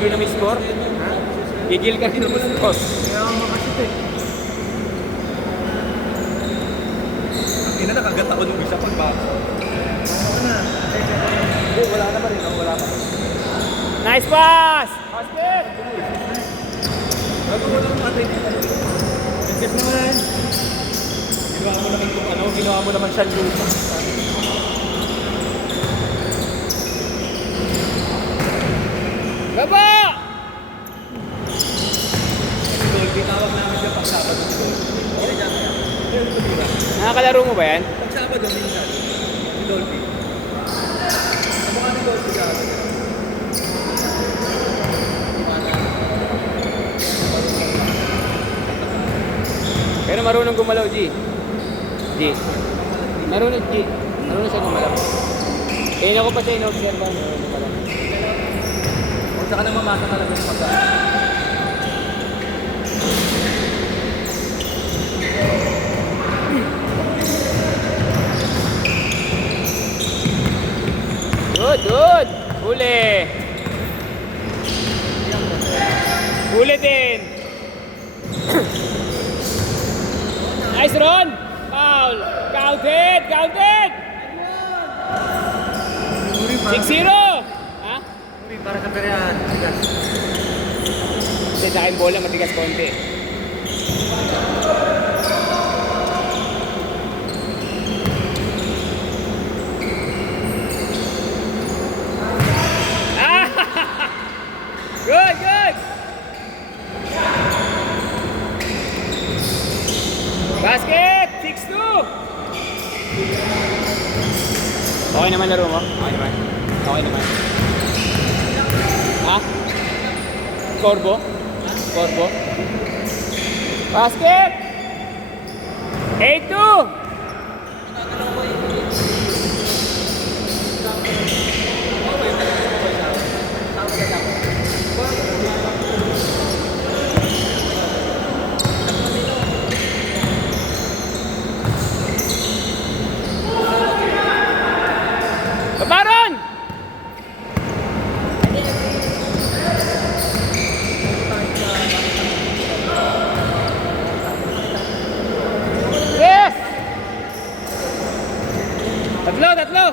Gigil na may score? Gigil ka rin na may score. Kaya ako makasip eh. Ang ina, nakagat ako nung isa pagbako. Ako na. Oo, wala na pa rin. Wala pa. Nice pass! Basket! Gagawa lang natin. Success naman. Ginawa mo naman itong ano, ginawa mo naman siya lupa. Baba! Dolby, tawag namin siya pag Sabado. Nakakalaro mo ba yan? Pag Sabado, minsan. Si Dolby. Ano ka ni Dolby Sabado? Pero marunong gumalaw, G. G. Marunong, G. Marunong siya gumalaw. Kaya ako pa siya in-observe. Marunong gumalaw. O saka na mamasa talaga yung pagka. Good, good. Huli. Huli din. Nice run. Foul. Counted, counted. 6-0. Ha? Para sa peryan. Kasi sa akin bola matigas konti. Ah! Good, good. Basket! 6-2! Okay naman laro mo? Okay naman. Okay naman. Ha? Corbo? Corbo? Basket! 8-2! Baron! Yes! Tatlo, tatlo!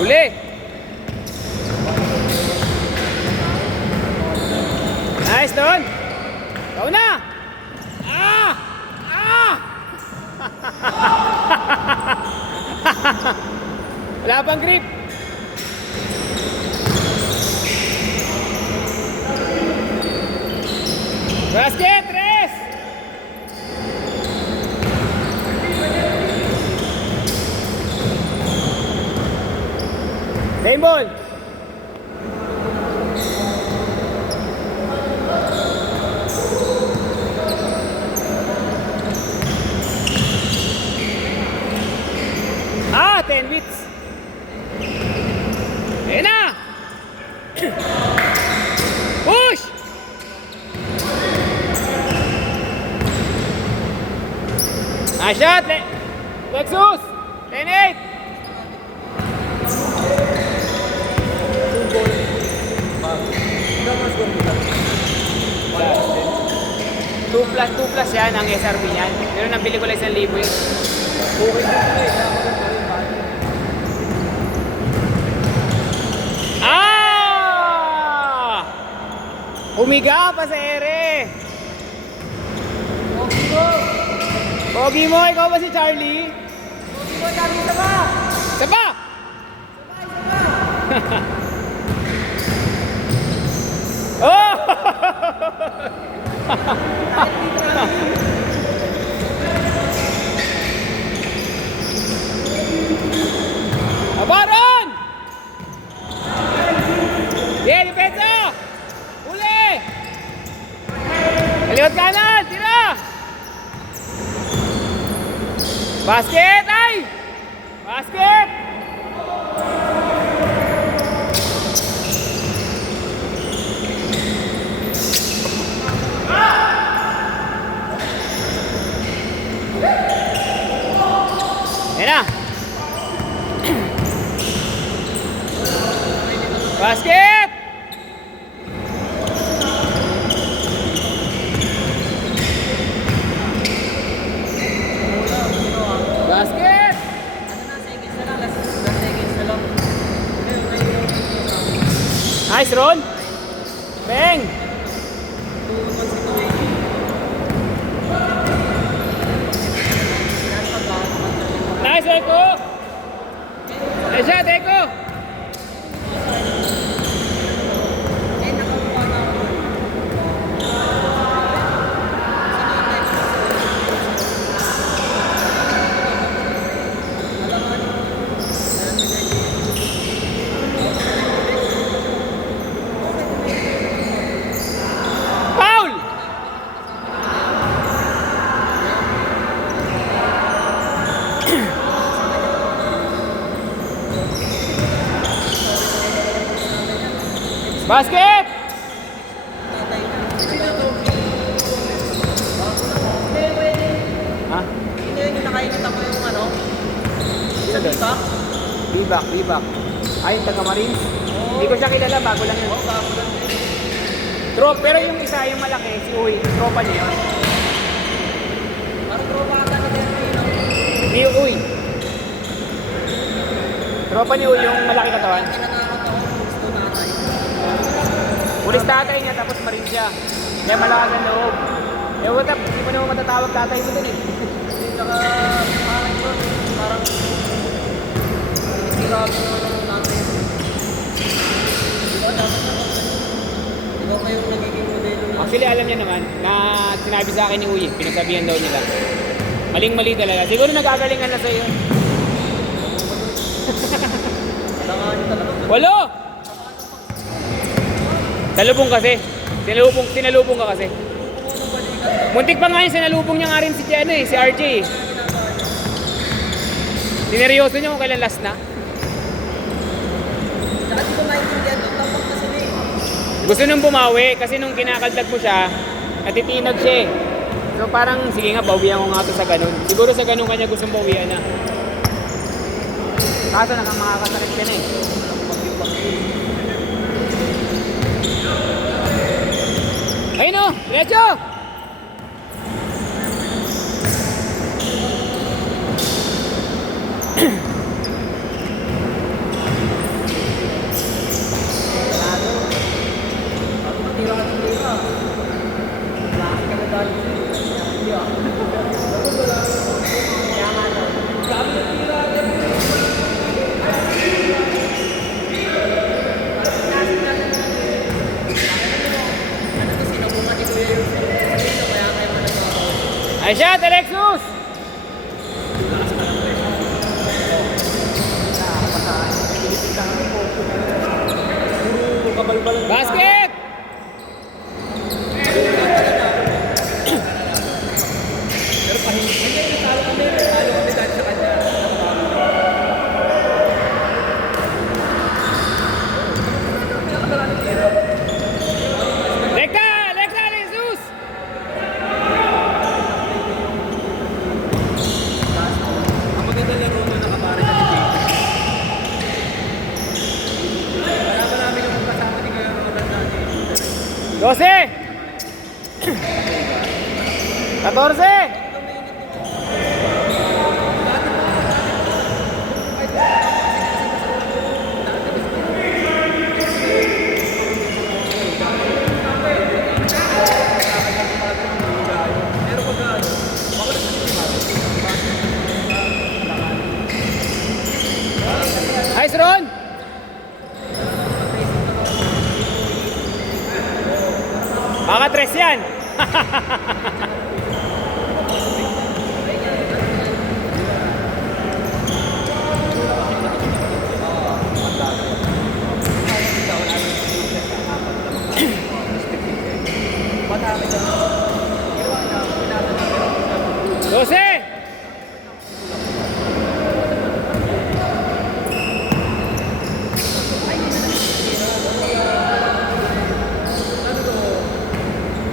Huli! Nice, Don! Ikaw na! Ah! Ah! Wala pang grip! Basket! Tres! Game ball! Ah! 10 bits! Ayan na! Push! Nice shot! Lexus! 10-8! Two plus yan ang SRP niyan. Pero nabili ko lang 1,000 yun. Okay na ito eh. Ah! Humiga pa sa ere. Pogi mo, ikaw ba si Charlie? Pogi mo, Charlie, saba! Saba! Oh! Abaron! Yeah, depensa! Uli! Kaliwat kanan, tira! Basket, ay! Basket! Basket! Basket! Nice, Ron! Bang! Nice, Eko! Nice shot, Eko! Foul! Basket! Ha? Hindi yun yung nakainit ako yung ano? Sa Saan doon? dito? Bibak, bibak. Ay, yung taga-Marines? Hindi ko siya kilala, bago lang yun. Oo, bago lang din. Pero yung isa, yung malaki, si Uy, tropa niya yun. Parang tropa ata ni Derby, no? Ni Uy. Tropa ni Uy, yung malaki katawan. Kinakakot ako, gusto na ata yun. Pulis tatay niya, tapos Marines siya. Kaya malakas ang loob. Eh, what up? Hindi mo naman matatawag tatay mo dun eh. Tsaka, parang yun, parang sinisira ako ng tatay. Diba, dapat naman. Ikaw kayong nagiging modelo na. Actually, alam niya naman na sinabi sa akin ni Uy, pinasabihan daw nila. Maling-mali talaga. Siguro nagagalingan na sa'yo. Kailangan talaga. Walo! Salubong kasi. Sinalubong ka kasi. Muntik pa nga yun, sinalubong niya nga rin si RJ. Sineryoso niya kung kailan last na. Tsaka di ko maintindihan yung tapak na sila eh. Gusto nung bumawi kasi nung kinakaldag mo siya, natitinag siya eh. So parang, sige nga, bawian ko nga to sa ganun. Siguro sa ganun kanya gustong bawian na. Kaso makakasalit ka na eh. Ayun o, diretso! Ay siya, Alexus! Basket! Pero pahingi. Hindi, natalo kami dahil sa kanya. Lekta! Lekta, Alexus! Ang maganda laro mo nakapare ka ni JP. Wala ba namin yung kasama ni Kuya Ronald natin? 12! 14! Pero pag ano, bako na sa Nice, Ron! Baka 3 yan! Dose!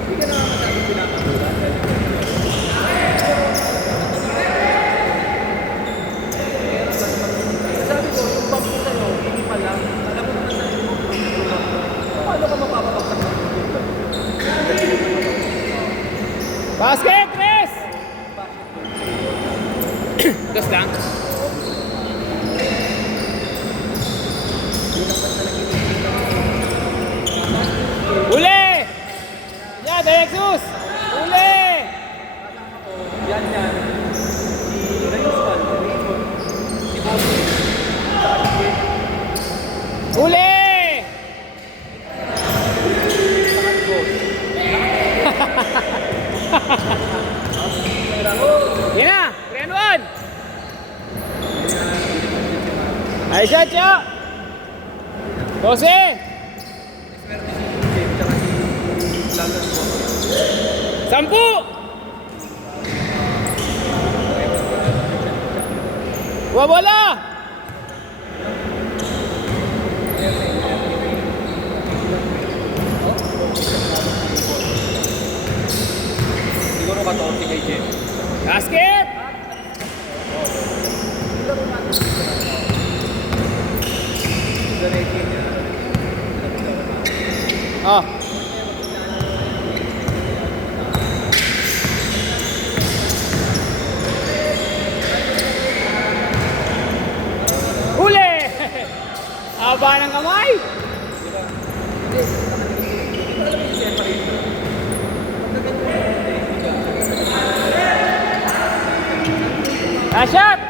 Hindi ka naman masyadong pinapatulan. Uli! Yan, Alexus! Uli! Yan. Si Rayusman, Raymond, si Bobby, Uli! Yan na! 3 and 1! Ay, shot, shot! 12! Sampu! Wala! siguro 14 kay Jen. Basket! Sa rating niya, Oh. Uli! Haba ng kamay! Shot!